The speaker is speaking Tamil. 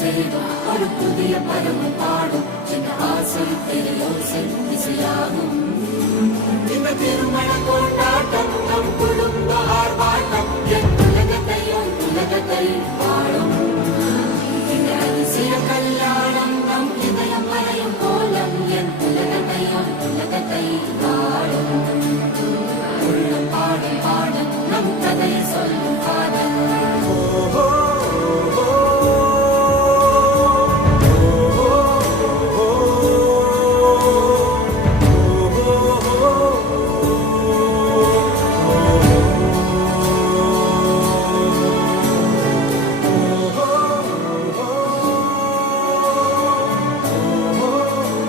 சேரும் ஒரு புதிய பதமும் பாடும் சின்ன ஆசை பெரியோசை இசையாகும் இந்த திருமண கொண்டாட்டம்